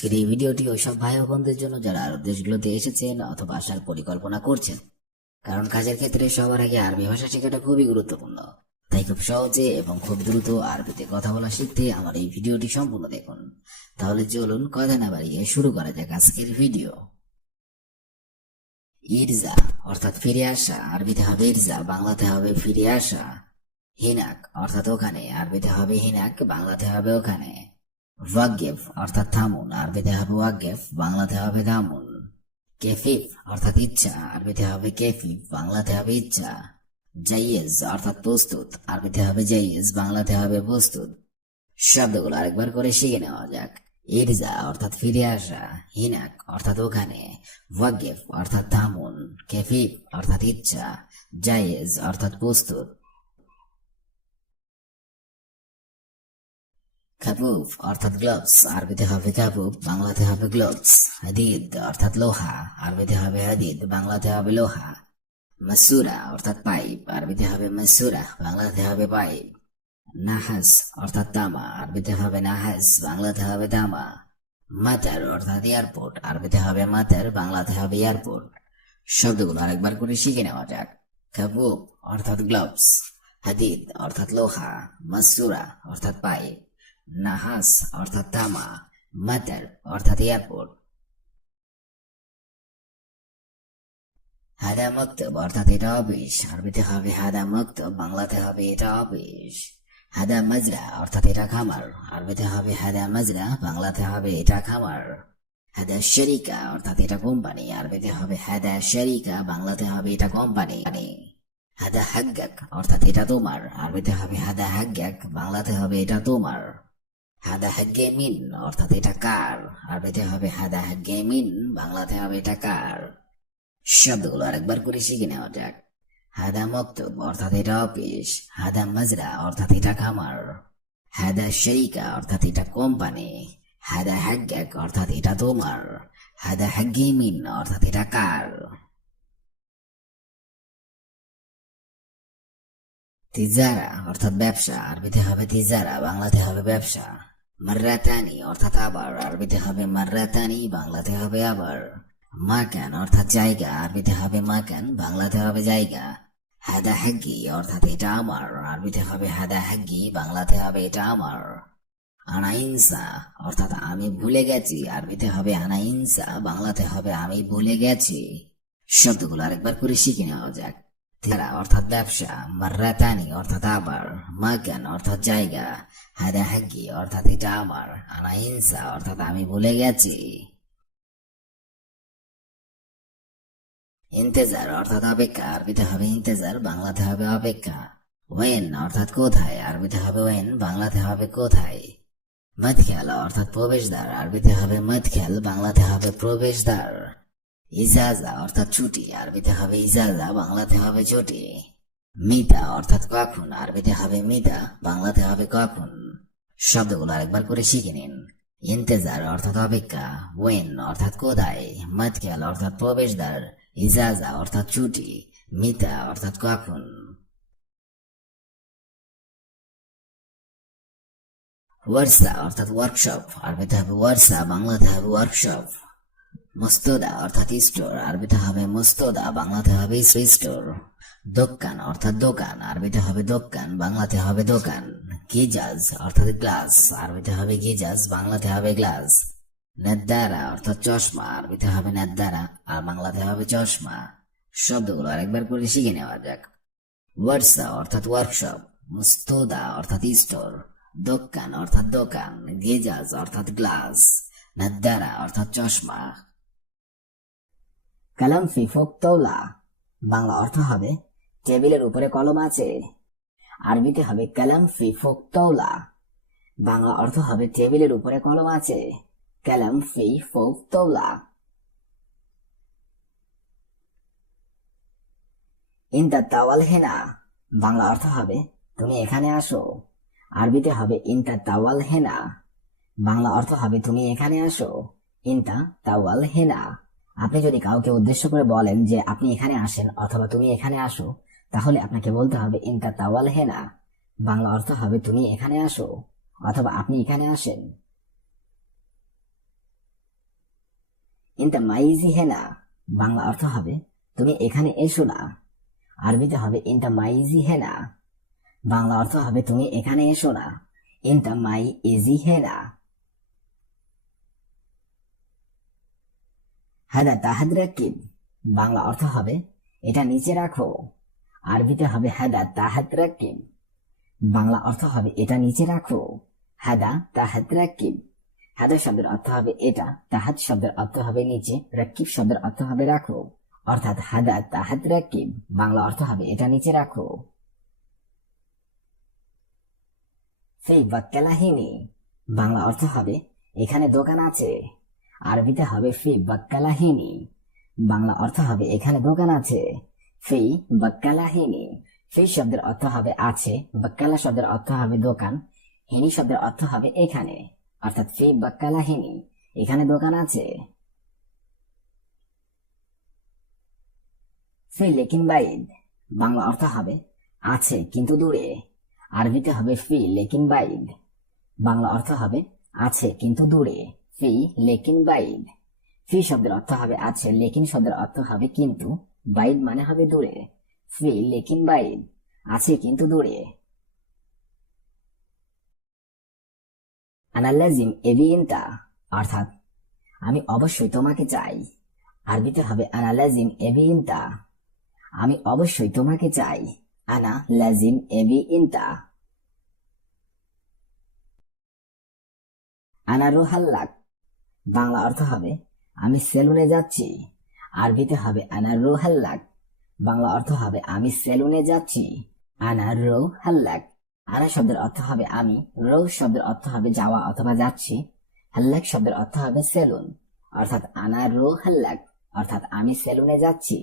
আজকের এই ভিডিওটি ওইসব ভাই বোনদের জন্য যারা আরব দেশগুলোতে এসেছেন অথবা আসার পরিকল্পনা করছেন। কারণ কাজের ক্ষেত্রে সবার আগে আরবি ভাষা শেখাটা খুবই গুরুত্বপূর্ণ। তাই খুব সহজে এবং খুব দ্রুত আরবিতে কথা বলা শিখতে আমার এই ভিডিওটি সম্পূর্ণ দেখুন। তাহলে চলুন কথা না বাড়িয়ে শুরু করা যাক আজকের ভিডিও। ইরজা, অর্থাৎ ফিরে আসা। আরবিতে হবে ইরজা, বাংলাতে হবে ফিরে আসা। হিনাক, অর্থাৎ ওখানে। আরবিতে হবে হিনাক, বাংলাতে হবে ওখানে। ওয়াগেফ অর্থাৎ থামুন আরবিতে হবে ওয়াগেফ বাংলাতে হবে থামুন। কেফিফ অর্থাৎ ইচ্ছা আরবিতে হবে কেফিফ বাংলাতে হবে ইচ্ছা। জাইয়েজ অর্থাৎ প্রস্তুত আরবিতে হবে জাইয়েজ বাংলাতে হবে প্রস্তুত। শব্দগুলো আরেকবার করে শিখে নেওয়া যাক। ইরজা অর্থাৎ ফিরে আসা। হিনাক অর্থাৎ ওখানে। ওয়াগেফ অর্থাৎ থামুন। কেফিফ অর্থাৎ ইচ্ছা। জায়েজ অর্থাৎ প্রস্তুত। কাপুফ অর্থাৎ গ্লোভস আরবিতে হবে কাপুফ বাংলাতে হবে গ্লোভস হাদিদ, অর্থাৎ লোহা, আরবিতে হবে হাদিদ, বাংলাতে হবে লোহা, মাসুরা, অর্থাৎ পাইপ, আরবিতে হবে মাসুরা, বাংলাতে হবে পাইপ, নাহাস, অর্থাৎ তামা, আরবিতে হবে নাহাস, বাংলাতে হবে তামা, মাতার, অর্থাৎ এয়ারপোর্ট, আরবিতে হবে মাতার, বাংলাতে হবে এয়ারপোর্ট। শব্দগুলো আরেকবার করে শিখে নেওয়া যাক। কাপুব অর্থাৎ গ্লোভস হাদিদ, অর্থাৎ লোহা, মাসুরা, অর্থাৎ পাইপ। নাহাস অর্থাৎ তামা মাতার অর্থাৎ এয়ারপোর্ট। হাদা মক্তব অর্থাৎ এটা অফিস। আরবিতে হবে হাদা মক্তব, বাংলাতে হবে এটা অফিস। হাদা মাজরা অর্থাৎ এটা খামার। আরবিতে হবে হাদা মাজরা, বাংলাতে হবে এটা খামার। হাদা শরিকা অর্থাৎ এটা কোম্পানি। আরবিতে হবে হাদা শরিকা, বাংলাতে হবে এটা কোম্পানি। হাদা হাগ্গাক অর্থাৎ এটা তোমার। আরবিতে হবে হাদা হাগ্গাক, বাংলাতে হবে এটা তোমার। হাদা হাগ্গে মিন অর্থাৎ এটা কার? আর আরবিতে হবে হাদা হাগ্গে মিন বাংলাতে হবে এটা কার? শব্দগুলো আরেকবার করে শিখে নেওয়া যাক। হাদা মক্তব, অর্থাৎ এটা অফিস। হাদা মাজরা, অর্থাৎ এটা খামার। হাদা শরিকা অর্থাৎ এটা কোম্পানি। হাদা হাগ্গাক অর্থাৎ এটা তোমার। হাদা হাগ্গে মিন অর্থাৎ এটা কার? তিজারা, অর্থাৎ ব্যবসা, আরবিতে হবে তিজারা, বাংলাতে হবে ব্যবসা। মার্রাতানি অর্থাৎ আবার, আরবিতে হবে মার্রাতানি বাংলাতে হবে আবার। মাকান, অর্থাৎ জায়গা, আরবিতে হবে মাকান, বাংলাতে হবে জায়গা। হাদা হাগ্গি অর্থাৎ এটা আমার, আরবিতে হবে হাদা হাগ্গি বাংলাতে হবে এটা আমার। আনাইনসা, অর্থাৎ আমি ভুলে গেছি, আরবিতে হবে আনাইনসা, বাংলাতে হবে আমি ভুলে গেছি। শব্দগুলো আরেকবার করে শিখে নেওয়া যাক। তেরা অর্থাৎ ব্যবসা মার্রাতানি অর্থাৎ আবার, মাকান অর্থাৎ জায়গা হাদা হাগ্গি অর্থাৎ এটা আমার, আনাইনসা অর্থাৎ আমি ভুলে গেছি। ইন্তেজার অর্থাৎ অপেক্ষা, আরবিতে হবে ইন্তেজার, বাংলাতে হবে অপেক্ষা। ওয়েন অর্থাৎ কোথায়, আরবিতে হবে ওয়েন, বাংলাতে হবে কোথায়। মদখেল অর্থাৎ প্রবেশদ্বার, আরবিতে হবে মদখেল, বাংলাতে হবে প্রবেশদ্বার। ইজাজা অর্থাৎ ছুটি, আরবিতে হবে ইজাজা, বাংলাতে হবে ছুটি। মিতা অর্থাৎ কখন, আরবিতে হবে মিতা, বাংলাতে হবে কখন? শব্দগুলো আরেকবার করে শিখে নিন। ইন্তেজার অর্থাৎ অপেক্ষা ওয়েন অর্থাৎ কোথায় মদখেল অর্থাৎ প্রবেশদ্বার, ইজাজা অর্থাৎ ছুটি, মিতা অর্থাৎ কখন? ওয়ার্সা অর্থাৎ ওয়ার্কশপ আরবিতে হবে ওয়ার্সা বাংলাতে হবে ওয়ার্কশপ মস্তদা অর্থাৎ স্টোর আরবিতে হবে মস্তদা, বাংলাতে হবে স্টোর দোকান অর্থাৎ দোকান, আরবিতে হবে দোকান, বাংলাতে হবে দোকান। গিজাজ অর্থাৎ গ্লাস, আরবিতে হবে গিজাজ, বাংলাতে হবে গ্লাস। নেদ্দারা অর্থাৎ চশমা, আরবিতে হবে নেদ্দারা, আর বাংলাতে হবে চশমা। শব্দগুলো আরেকবার করে শিখে নেওয়া যাক। ওয়ার্সা অর্থাৎ ওয়ার্কশপ, মুস্তোদা অর্থাৎ স্টোর দোকান অর্থাৎ দোকান, গেজাজ অর্থাৎ গ্লাস। নাদ্দারা অর্থাৎ চশমা। কালাম ফি ফোকতৌলা বাংলা অর্থ হবে, টেবিলের উপরে কলম আছে। আরবিতে হবে কালাম ফি ফোকতৌলা বাংলা অর্থ হবে, টেবিলের উপরে কলম আছে। কালাম ফি ফোকতৌলা ইনতা তাওয়াল হেনা। বাংলা অর্থ হবে, তুমি এখানে আসো। আরবিতে হবে ইনতা তাওয়াল হেনা। বাংলা অর্থ হবে, তুমি এখানে আসো। ইনতা তাওয়াল হেনা। আপনি যদি কাউকে উদ্দেশ্য করে বলেন যে আপনি এখানে আসেন অথবা তুমি এখানে আসো, তাহলে আপনাকে বলতে হবে, ইনতা তাওয়াল হেনা বাংলা অর্থ হবে, তুমি এখানে আসো অথবা আপনি এখানে আসেন। ইনতা মাইজি হেনা বাংলা অর্থ হবে, তুমি এখানে এসো না। আরবিতে হবে, ইনতা মাইজি হেনা বাংলা অর্থ হবে, তুমি এখানে এসো না। ইনতা মাই ইজি হেনা হাদা তাহাদ রাকিব বাংলা অর্থ হবে, এটা নিচে রাখো। আরবিতে হবে হাদা তাহাদ রাকিব বাংলা অর্থ হবে, এটা নিচে রাখো। হাদা তাহাদ রাকিব হাদা শব্দের অর্থ হবে, এটা। তাহাদ শব্দের অর্থ হবে, নিচে। রাকিব শব্দের অর্থ হবে, রাখো। অর্থাৎ হাদা তাহাদ রাকিব বাংলা অর্থ হবে, এটা নিচে রাখো। সেই বাক্কালাহিনী বাংলা অর্থ হবে, এখানে দোকান আছে। আরবিতে হবে ফি বাক্কালাহিনী। বাংলা অর্থ হবে এখানে দোকান আছে। ফি বাক্কালাহিনী। ফি শব্দের অর্থ হবে আছে। বাক্কালা শব্দের অর্থ হবে দোকান। হিনী শব্দের অর্থ হবে এখানে। অর্থাৎ ফি বাক্কালাহিনী। এখানে দোকান আছে। ফি লেকিন বাইদ। বাংলা অর্থ হবে আছে, কিন্তু দূরে। আরবিতে হবে ফি লেকিন বাইদ। বাংলা অর্থ হবে আছে, কিন্তু দূরে। ফি লেকিন বাইদ। ফি শব্দের অর্থ হবে আছে, লেকিন শব্দের অর্থ হবে কিন্তু, বাইদ মানে হবে দূরে। ফি লেকিন বাইদ, আছে কিন্তু দূরে। আনাল্লাজিম এবি অর্থাৎ, আমি অবশ্যই তোমাকে চাই। আরবিতে হবে আনালাজিম এবি ইনতা আমি অবশ্যই তোমাকে চাই। আনা লাজিম এবি ইনতা আনা রুহাল্লাক বাংলা অর্থ হবে, আমি সেলুনে যাচ্ছি। আরবিতে হবে আনা রুহাল্লাক বাংলা অর্থ হবে, আমি সেলুনে যাচ্ছি। আনা রো হাল্লাক আনা শব্দের অর্থ হবে, আমি। রো শব্দের অর্থ হবে, যাওয়া অথবা যাচ্ছি। হাল্লাক শব্দের অর্থ হবে, সেলুন। অর্থাৎ আনা রো হাল্লাক অর্থাৎ আমি সেলুনে যাচ্ছি।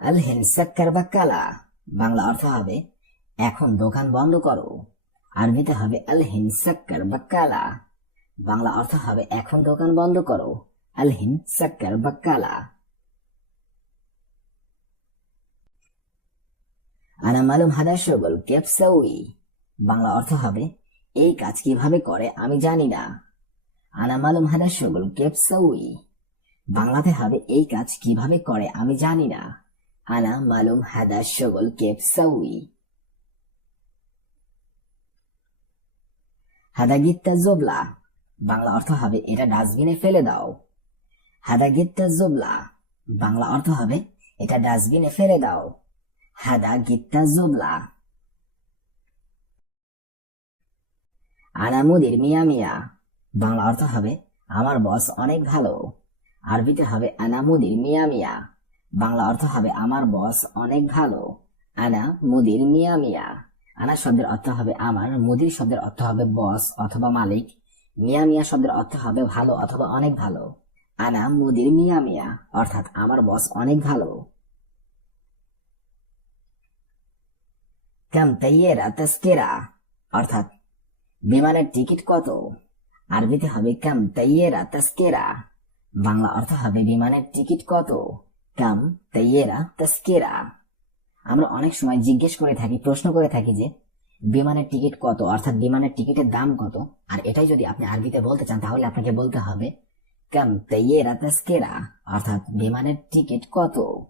আল হিনসাক্কার কালা বাংলা অর্থ হবে, এখন দোকান বন্ধ করো। আরবিতে হবে আল হিনসাক্কার বাক্কালা। বাংলা অর্থ হবে, এখন দোকান বন্ধ করো। আল হিনসাক্কার বাক্কালা। আনা মালুম হাদা শগল কেপসাউই। বাংলা অর্থ হবে, এই কাজ কীভাবে করে আমি জানি না। আনা মালুম হাদা শগল কেপসাউই। বাংলাতে হবে, এই কাজ কীভাবে করে আমি জানি না। আনা মালুম হাদা শগল কেপসাউই। হাদা গিত্তা জোবলা। বাংলা অর্থ হবে, এটা ডাস্টবিনে ফেলে দাও। হাদা গিত্তা জোবলা। বাংলা অর্থ হবে, এটা ডাস্টবিনে ফেলে দাও। হাদা গিত্তা জোবলা। আনামুদির মিয়া মিয়া। বাংলা অর্থ হবে, আমার বস অনেক ভালো। আরবিতে হবে আনামুদির মিয়া মিয়া। বাংলা অর্থ হবে, আমার বস অনেক ভালো। আনা মুদির মিয়া মিয়া। আনা শব্দের অর্থ হবে আমার, মুদির শব্দের অর্থ হবে বস অথবা মালিক, মিয়া মিয়া শব্দের অর্থ হবে ভালো অথবা অনেক ভালো। আনা মুদির মিয়া মিয়া, অর্থাৎ আমার বস অনেক ভালো। কাম তাইয়েরা তাস্কেরা অর্থাৎ বিমানের টিকিট কত? আরবিতে হবে কাম তাইয়েরা তাস্কেরা বাংলা অর্থ হবে বিমানের টিকিট কত? কাম তাইয়েরা তাস্কেরা আমরা অনেক সময় জিজ্ঞেস করে থাকি, প্রশ্ন করে থাকি যে, বিমানের টিকিট কত? অর্থাৎ বিমানের টিকিটের দাম কত? আর এটাই যদি আপনি আরবিতে বলতে চান, তাহলে আপনাকে বলতে হবে, কাম তাইয়েরা তাস্কেরা অর্থাৎ, বিমানের টিকিট কত?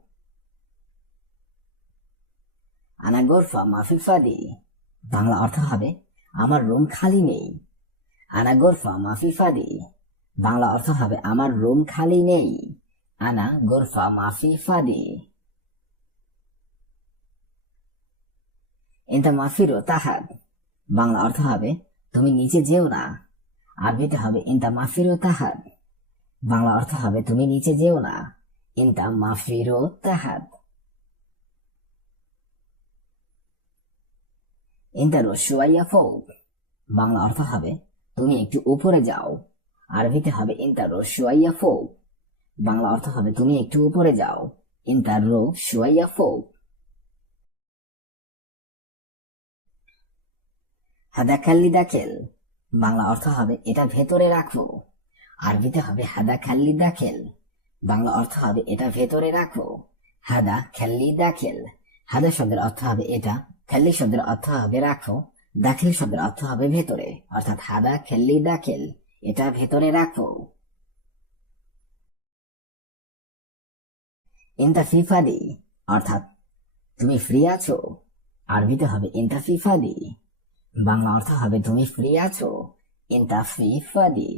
আনা গোরফা মাফি ফাদি। বাংলা অর্থ হবে, আমার রুম খালি নেই। আনা গোরফা মাফি ফাদি। বাংলা অর্থ হবে, আমার রুম খালি নেই। আনা গোরফা মাফি ফাদি। ইন্তা মাফিরো তাহাদ বাংলা অর্থ হবে, তুমি নিচে যেও না। আরবিতে হবে ইন্তা মাফিরো তাহাদ বাংলা অর্থ হবে, তুমি নিচে যেও না। ইন্তা মাফিরো তাহাদ ইন্তারো শুয়াইয়া ফৌক বাংলা অর্থ হবে, তুমি একটু উপরে যাও। আরবিতে হবে ইন্তারো শুয়াইয়া ফৌক বাংলা অর্থ হবে, তুমি একটু উপরে যাও। ইন্তারো শুয়াইয়া ফৌক হাদা খাল্লি দাখেল। বাংলা অর্থ হবে এটা ভেতরে রাখো। আরবিতে হবে হাদা খাল্লি দাখেল। বাংলা অর্থ হবে এটা ভেতরে রাখো। হাদা খাল্লি দাখেল। হাদা শব্দের অর্থ হবে এটা, খাল্লি শব্দের অর্থ হবে রাখো। দাখিল শব্দের অর্থ হবে ভেতরে, অর্থাৎ হাদা খেল্লি দাখিল, এটা ভেতরে রাখো। ইনতা ফিফাদি অর্থাৎ তুমি ফ্রি আছো। আরবিতে হবে ইনতা ফিফাদি বাংলা অর্থ হবে তুমি ফ্রি আছো ইনতা ফিফাদি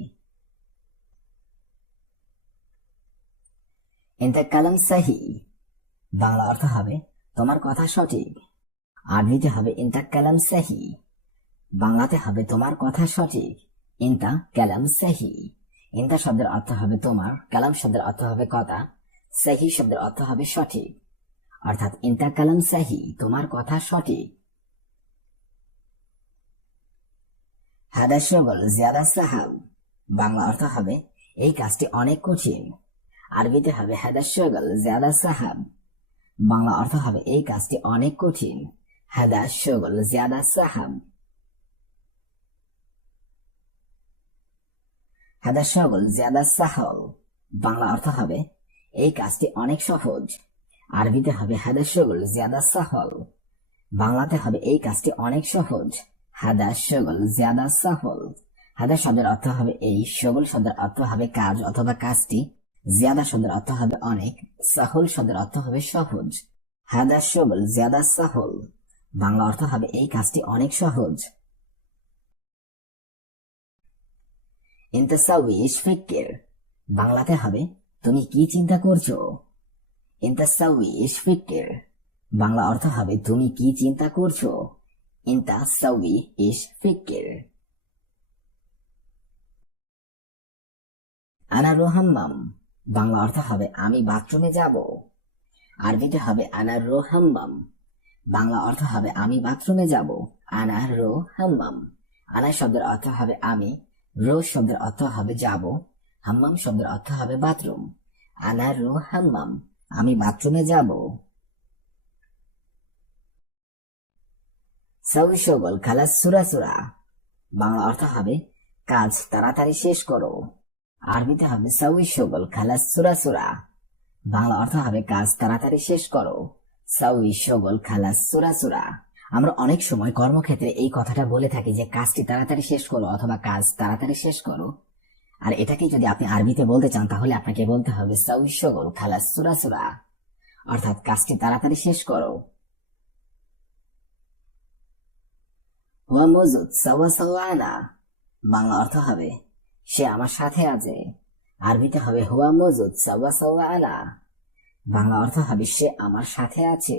ইনতা কালাম সাহি বাংলা অর্থ হবে তোমার কথা সঠিক আরবিতে হবে ইনতা কালাম সাহি বাংলাতে হবে তোমার কথা সঠিক ইনতা কালাম সাহি ইনতা শব্দের অর্থ হবে তোমার কালাম শব্দের অর্থ হবে কথা সাহি শব্দের অর্থ হবে সঠিক অর্থাৎ ইনতা কালাম সাহি তোমার কথা সঠিক হাদা শগল জিয়াদা সাহাব। বাংলা অর্থ হবে, এই কাজটি অনেক কঠিন। আরবিতে হবে হাদা শগল জিয়াদা সাহাব। বাংলা অর্থ হবে, এই কাজটি অনেক কঠিন। হাদা শগল জিয়াদা সাহাব। হাদা শগল জিয়াদা সাহল বাংলা অর্থ হবে, এই কাজটি অনেক সহজ। আরবিতে হবে হাদা শগল জিয়াদা সাহল বাংলাতে হবে, এই কাজটি অনেক সহজ। হাদা শগল জিয়াদা সাহল হাদা শব্দের অর্থ হবে এই, শগল শব্দের অর্থ হবে কাজ অথবা কাজটি। জিয়াদা শব্দের অর্থ হবে অনেক শব্দের অর্থ হবে সহজ। হাদা শগল জিয়াদা বাংলা অর্থ হবে এই কাজটি অনেক সহজ। বাংলাতে হবে, তুমি কি চিন্তা করছ? ইন্তাসাউইশ ফিক্কির। বাংলা অর্থ হবে, তুমি কি চিন্তা করছ? ইন্তাসাউই ইশ ফিক্কির আনা রোহাম্মাম বাংলা অর্থ হবে আমি বাথরুমে যাব। আরবিতে হবে আনা রোহাম্মাম বাংলা অর্থ হবে আমি বাথরুমে যাব। আনা রো হাম্মাম আনা শব্দের অর্থ হবে আমি রো শব্দের অর্থ হবে যাব। হাম্মাম শব্দের অর্থ হবে বাথরুম আনা রো হাম্মাম আমি বাথরুমে যাব। খালাস সুরা সুরা। বাংলা অর্থ হবে, কাজ তাড়াতাড়ি শেষ করো। আরবিতে হবে খালাস সুরা সুরা। বাংলা অর্থ হবে, কাজ তাড়াতাড়ি শেষ করো। খালাস সুরা সুরা। আমরা অনেক সময় কর্মক্ষেত্রে এই কথাটা বলে থাকি যে, কাজটি তাড়াতাড়ি শেষ করো অথবা কাজ তাড়াতাড়ি শেষ করো। আর এটাকে যদি আপনি আরবিতে বলতে চান, তাহলে আপনাকে বলতে হবে সাউই খালাস সুরা সুরা। অর্থাৎ কাজটি তাড়াতাড়ি শেষ করো। হুয়া মজুদ সাওয়া বাংলা অর্থ হবে সে আমার সাথে আছে আরবিতে হবে হুয়া মজুদ সাওয়া বাংলা অর্থ হবে সে আমার সাথে আছে